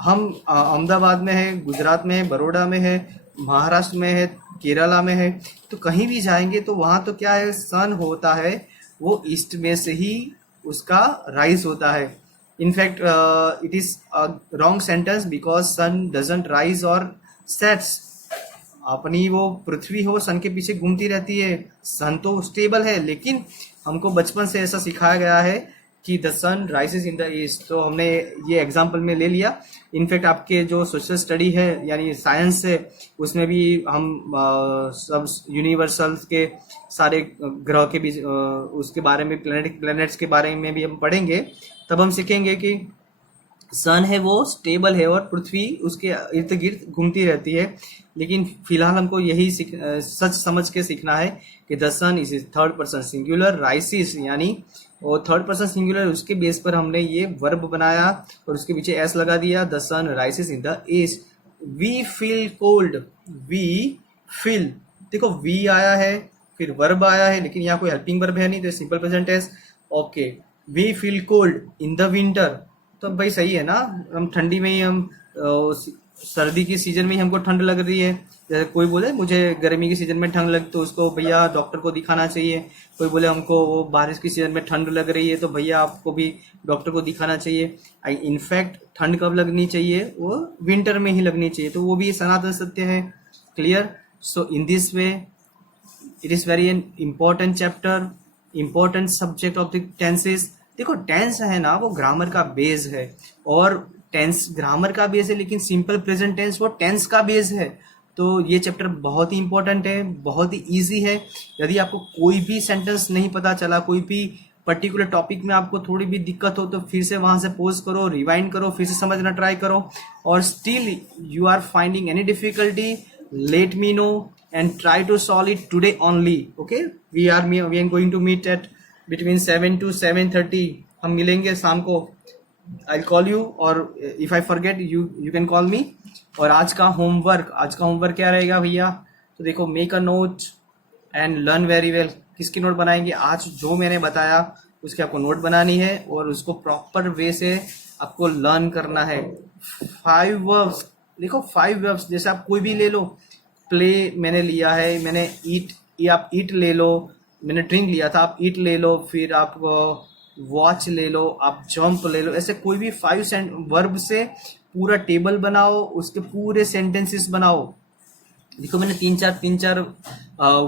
हम अहमदाबाद में है, गुजरात में है, बड़ौदा में है, महाराष्ट्र में है, केरला में है, तो कहीं भी जाएंगे तो वहां तो क्या है, सन होता है वो ईस्ट में से ही उसका राइज होता है। In fact it is wrong sentence because sun doesn't rise और सेट्स। अपनी वो पृथ्वी हो सन के पीछे घूमती रहती है, सन तो स्टेबल है, लेकिन हमको बचपन से ऐसा सिखाया गया है कि the sun rises in the east, तो हमने ये एग्जाम्पल में ले लिया। इनफैक्ट आपके जो सोशल स्टडी है यानी साइंस है, उसमें भी हम सब यूनिवर्सल के सारे ग्रह के भी उसके बारे में, प्लैनेट्स के बारे में भी हम पढ़ेंगे। तब हम सीखेंगे कि सन है वो स्टेबल है और पृथ्वी उसके इर्द गिर्द घूमती रहती है। लेकिन फिलहाल हमको यही सच समझ के सीखना है कि the sun is third person singular, rises यानी वो थर्ड पर्सन सिंगुलर, उसके बेस पर हमने ये वर्ब बनाया और उसके पीछे एस लगा दिया, the sun rises in the east. We feel cold, we feel, देखो वी आया है फिर वर्ब आया है, लेकिन यहाँ कोई हेल्पिंग वर्ब है नहीं, तो simple present tense. Okay, we feel cold in the winter, तो भाई सही है ना, हम ठंडी में ही, हम सर्दी की सीजन में ही हमको ठंड लग रही है। जैसे कोई बोले मुझे गर्मी की सीजन में ठंड लग, तो उसको भैया डॉक्टर को दिखाना चाहिए। कोई बोले हमको वो बारिश की सीजन में ठंड लग रही है, तो भैया आपको भी डॉक्टर को दिखाना चाहिए। इनफैक्ट ठंड कब लगनी चाहिए, वो विंटर में ही लगनी चाहिए, तो वो भी सनातन सत्य है। Clear? So in this way it is very an important chapter, important subject of the tenses. देखो टेंस है ना, वो ग्रामर का बेस है, और टेंस ग्रामर का बेस है, लेकिन सिंपल प्रेजेंट टेंस वो टेंस का बेस है। तो ये चैप्टर बहुत ही इंपॉर्टेंट है, बहुत ही इजी है। यदि आपको कोई भी सेंटेंस नहीं पता चला, कोई भी पर्टिकुलर टॉपिक में आपको थोड़ी भी दिक्कत हो, तो फिर से वहां से पॉज करो, रिवाइंड करो, फिर से समझना ट्राई करो। और still you are finding any difficulty, let me know and try to solve it today only. Okay, we are going to meet at between 7 to 7:30. हम मिलेंगे शाम को, I'll call you, और if I forget you can call me. और आज का होमवर्क क्या रहेगा भैया, तो देखो make a note and learn very well. किसकी नोट बनाएंगे, आज जो मैंने बताया उसकी आपको नोट बनानी है और उसको प्रॉपर वे से आपको लर्न करना है। 5 वर्ब्स, देखो 5 वर्ब्स, जैसे आप कोई भी ले लो, प्ले मैंने लिया है, मैंने ईट, आप ईट ले लो, मैंने ड्रिंक लिया था, आप ईट ले लो, फिर आप वॉच ले लो, आप जंप ले लो, ऐसे कोई भी 5 वर्ब से पूरा टेबल बनाओ, उसके पूरे सेंटेंसेस बनाओ। देखो मैंने 3-4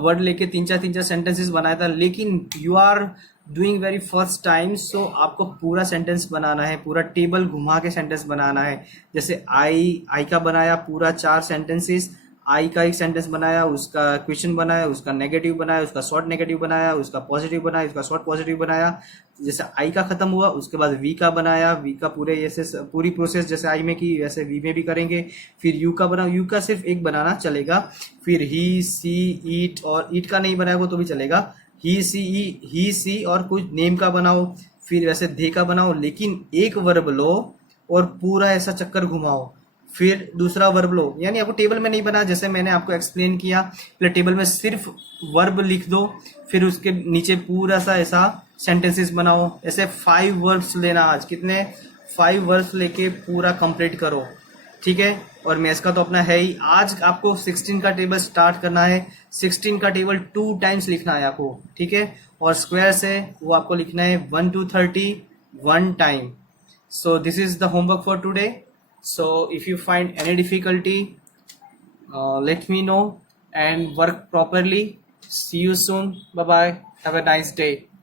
वर्ड लेके 3-4 सेंटेंसेस बनाया था, लेकिन you are doing very first time, so आपको पूरा सेंटेंस बनाना है, पूरा टेबल घुमा के सेंटेंस बनाना है। जैसे आई का बनाया पूरा 4 सेंटेंसेस, आई का एक सेंटेंस बनाया, उसका क्वेश्चन बनाया, उसका नेगेटिव बनाया, उसका शॉर्ट नेगेटिव बनाया, उसका पॉजिटिव बनाया, उसका शॉर्ट पॉजिटिव बनाया। जैसे आई का खत्म हुआ उसके बाद वी का बनाया, वी का पूरे ऐसे पूरी प्रोसेस जैसे आई में की वैसे वी में भी करेंगे। फिर यू का बना, यू का सिर्फ एक बनाना चलेगा। फिर ही सी ईट, और ईट का नहीं बनाया तो भी चलेगा। ही सी और कुछ नेम का बनाओ, फिर वैसे दे का बनाओ, लेकिन एक वर्ब लो और पूरा ऐसा चक्कर घुमाओ, फिर दूसरा वर्ब लो। यानी आपको टेबल में नहीं बना, जैसे मैंने आपको एक्सप्लेन किया, पहले टेबल में सिर्फ वर्ब लिख दो, फिर उसके नीचे पूरा सा ऐसा सेंटेंसेस बनाओ। ऐसे 5 वर्ब्स लेना, आज कितने 5 वर्ब्स लेके पूरा कंप्लीट करो, ठीक है। और मैथ्स का तो अपना है ही। आज आपको 16 का टेबल स्टार्ट करना है, 16 का टेबल 2 टाइम्स लिखना है आपको, ठीक है। और स्क्वायर से वो आपको लिखना है 1 to 30 1 time. So this is the homework for today. So if you find any difficulty, let me know and work properly. See you soon. Bye bye. Have a nice day.